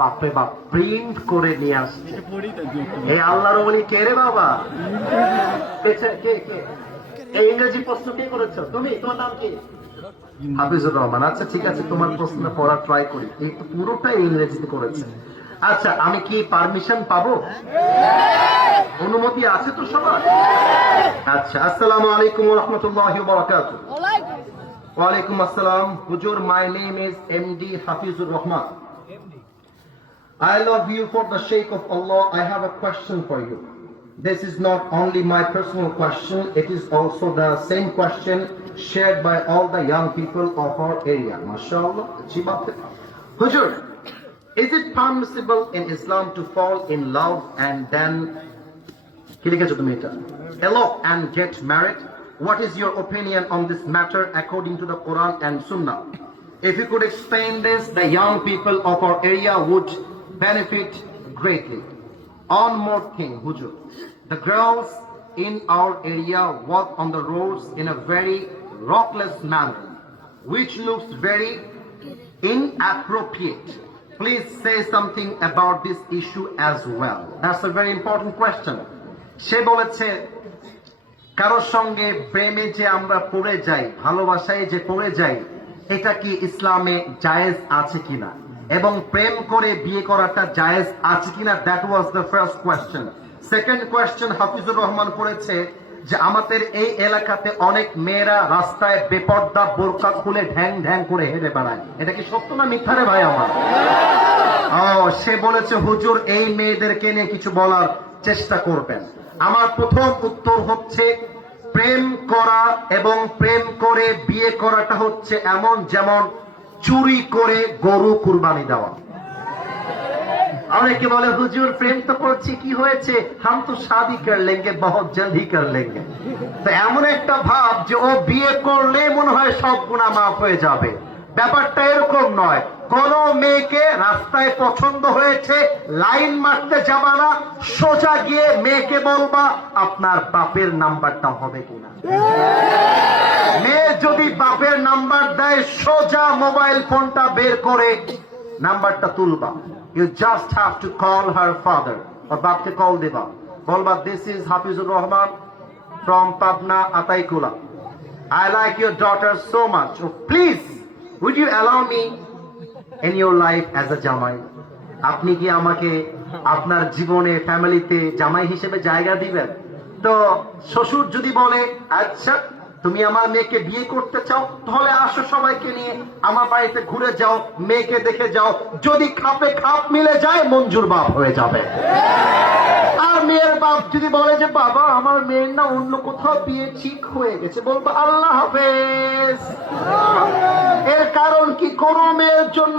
বাপরে বাপ প্রিন্ট করে নিয়ে আসছে। এই আল্লাহর ওলি কে রে বাবা? কে কে এই ইংরেজি প্রশ্ন কে করেছো তুমি? তোমার নাম কি? হাফিজুর রহমান। আচ্ছা ঠিক আছে, তোমার প্রশ্ন পড়ার ট্রাই করি। এই তো পুরোটাই ইংরেজিতে করেছে। আচ্ছা, আমি কি পারমিশন পাবো? অনুমতি আছে তো সবার? আচ্ছা, আসসালামু আলাইকুম ওয়া রাহমাতুল্লাহি ওয়া বারাকাতুহু। ওয়া আলাইকুম আসসালাম হুজুর, my name is MD Hafizur Rahman. I love you for the sake of Allah. I have a question for you. This is not only my personal question, it is also the same question shared by all the young people of our area. MashaAllah. Hujur, is it permissible in Islam to fall in love and then elope and get married? What is your opinion on this matter according to the Quran and Sunnah? If you could explain this, the young people of our area would benefit greatly. One more thing, Hujur. The girls in our area walk on the roads in a very rockless manner, which looks very inappropriate. Please say something about this issue as well. That's a very important question. সে বলেছে, কারোর সঙ্গে প্রেমে যে আমরা পড়ে যাই, ভালোবাসায় যে পড়ে যাই, এটা কি ইসলামে জায়েজ আছে কিনা, এবং প্রেম করে বিয়ে করাটা জায়েজ আছে কিনা? That was the first question. Second question Hafizur Rahman করেছে যে আমাদের এই এলাকাতে অনেক মেয়েরা রাস্তায় বেপর্দা বোরকা খুলে ঢ্যাং ঢ্যাং করে হেঁটে বেড়ায়। এটা কি সত্য না মিথ্যা রে ভাই আমার? সে বলেছে হুজুর এই মেয়েদেরকে নিয়ে কিছু বলার চেষ্টা করবেন। আমার প্রথম উত্তর হচ্ছে, প্রেম করা এবং প্রেম করে বিয়ে করাটা হচ্ছে এমন যেমন চুরি করে গরু কুরবানি দেওয়া। অনেকে বলে হুজুর প্রেম তো করছি, কি হয়েছে, হাম তো শাদি কর লেঙ্গে, বহুত জলদি কর লেঙ্গে। তো এমন একটা ভাব যে ও বিয়ে করলে মনে হয় সব গুনাহ মাফ হয়ে যাবে। ব্যাপারটা এরকম নয়। কোন মেয়েকে রাস্তায় পছন্দ হয়েছে, লাইন মারতে যাবা না, সোজা গিয়ে মেয়েকে বলবা আপনার বাপের নাম্বারটা হবে কিনা। মেয়ে যদি বাপের নাম্বার দেয়, সোজা মোবাইল ফোনটা বের করে নাম্বারটা তুলবা। You just have to call her father, or বাপকে কল দিবা, বলবা this is Hafizur Rahman from Pabna Ataikula. I like your daughter so much. So please, would you allow me in your life as a জামাই? আপনি কি আমাকে আপনার জীবনে ফ্যামিলিতে জামাই হিসেবে জায়গা দিবেন? তো শ্বশুর যদি বলে আচ্ছা তুমি আমার মেয়েকে বিয়ে করতে চাও, তাহলে আসো সবাইকে নিয়ে আমার বাড়িতে ঘুরে যাও, মেয়েকে দেখে যাও, যদি খাপে খাপ মিলে যায় মঞ্জুর বাপ হয়ে যাবে। আর মেয়ের বাপ যদি বলে যে বাবা আমার মেয়ের না অন্য কোথাও বিয়ে ঠিক হয়ে গেছে, বলবো আল্লাহ হাফেজ। এর কারণ কি, কোন মেয়ের জন্য